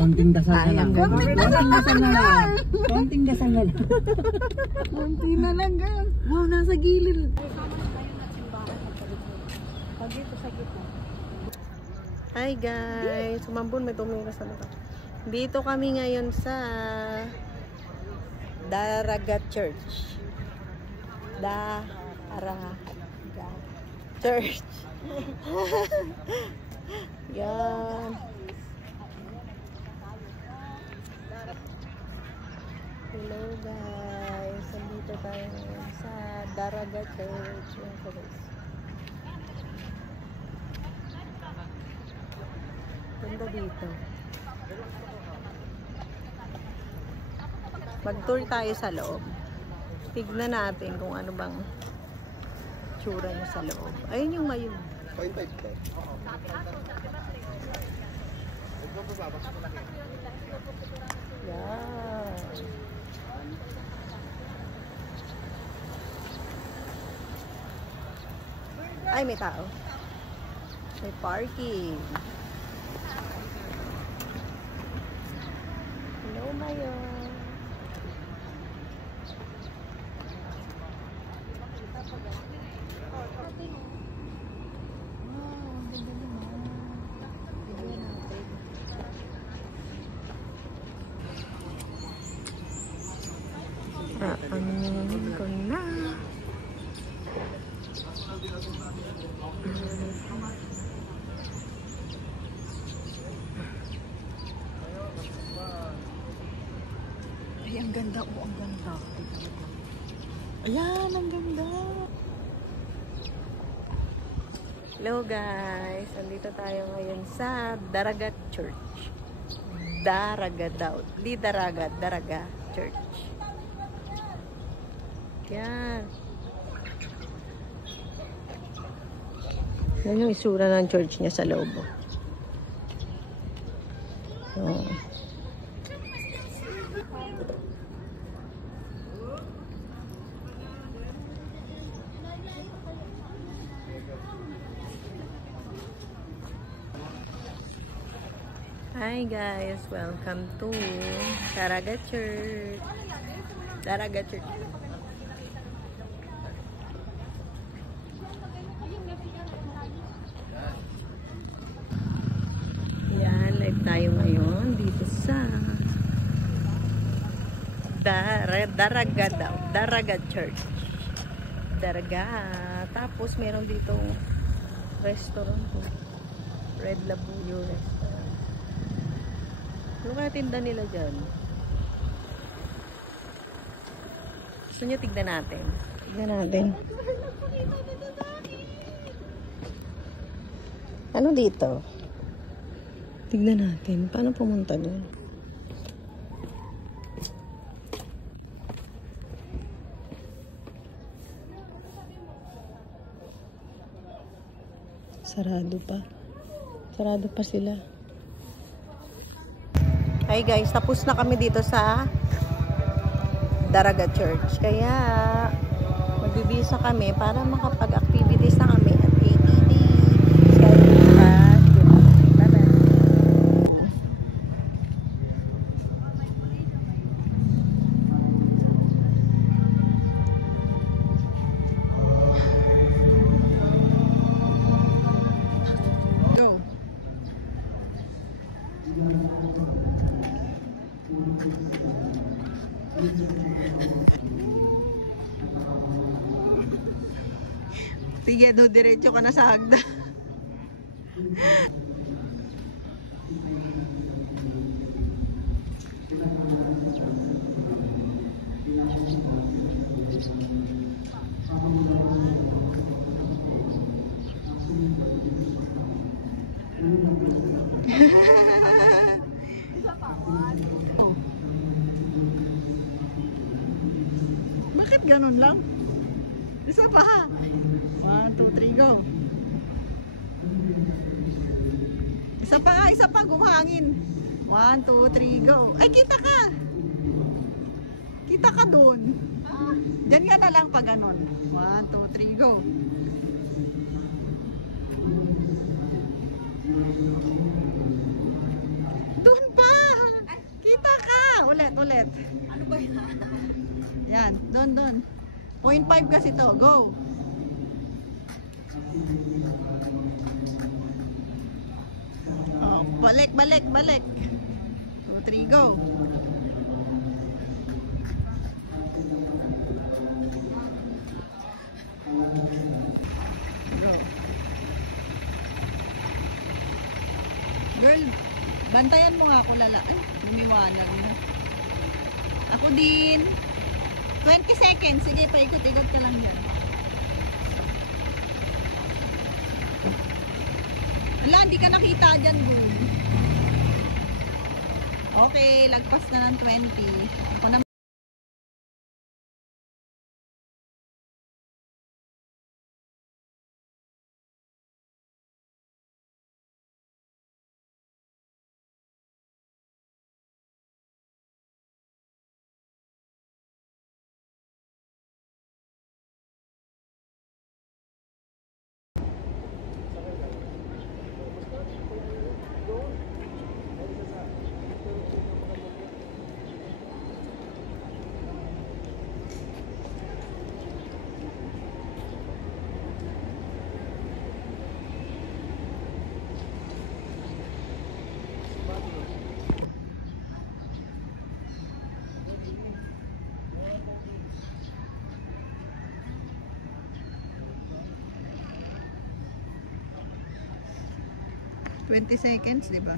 Konting dasal na lang. Konting dasal na lang. Konting dasal na lang. Konting na lang gan. Wow, nasa gilid. Hi guys, sumambon may tumira sa mata. Dito kami ngayon sa Daraga Church. Daraga Church. Yan. Hello guys, nandito tayo ngayon sa Daraga Church. Ganda dito. Mag-tour tayo sa loob. Tignan natin kung ano bang tsura niya sa loob. Ayun yung mayon. Yan. Ay, may tao. May parking. Hello, mayon. Ko na. Ay, ang ganda. Oh, ang ganda. Ayan, ang ganda. Hello guys. Nandito tayo ngayon sa Daraga Church. Daraga daw. Di Daraga. Daraga Church. Yan. Yan yung isura ng church niya sa loob. Oh. Hi guys, welcome to Daraga Church. Daraga Church. Tayo ngayon dito sa Daraga daw. Daraga Church. Daraga. Tapos meron dito restaurant. Red Labuyo restaurant. Ano kaya tinda nila dyan? Gusto nyo tignan natin? Tignan natin. Ano dito? Tignan natin. Paano pumunta doon? Sarado pa. Sarado pa sila. Hi guys, tapos na kami dito sa Daraga Church. Kaya magbibisa kami para makapag-activities na kami at ATV. Sige, do diretso ka na sa hagda. Bakit ganun lang? Isa pa ha? 1, 2, 3, go. Isa pa, gumahangin. 1, 2, 3, go. Ay, kita ka! Kita ka dun. Diyan ka na lang pag ganun. 1, 2, 3, go. ulit. Ano ba yan? Yan, doon. 0.5 kasi to. Go! Oh, balik. 2, 3, go! Go. Girl, bantayan mo nga ako lala. Ay, lumiwanag na. Ako din. 20 seconds. Sige, paikot-ikot ka lang dyan. Wala, hindi ka nakita dyan, girl. Okay, lagpas na ng 20. Ako na. $20 seconds, di ba?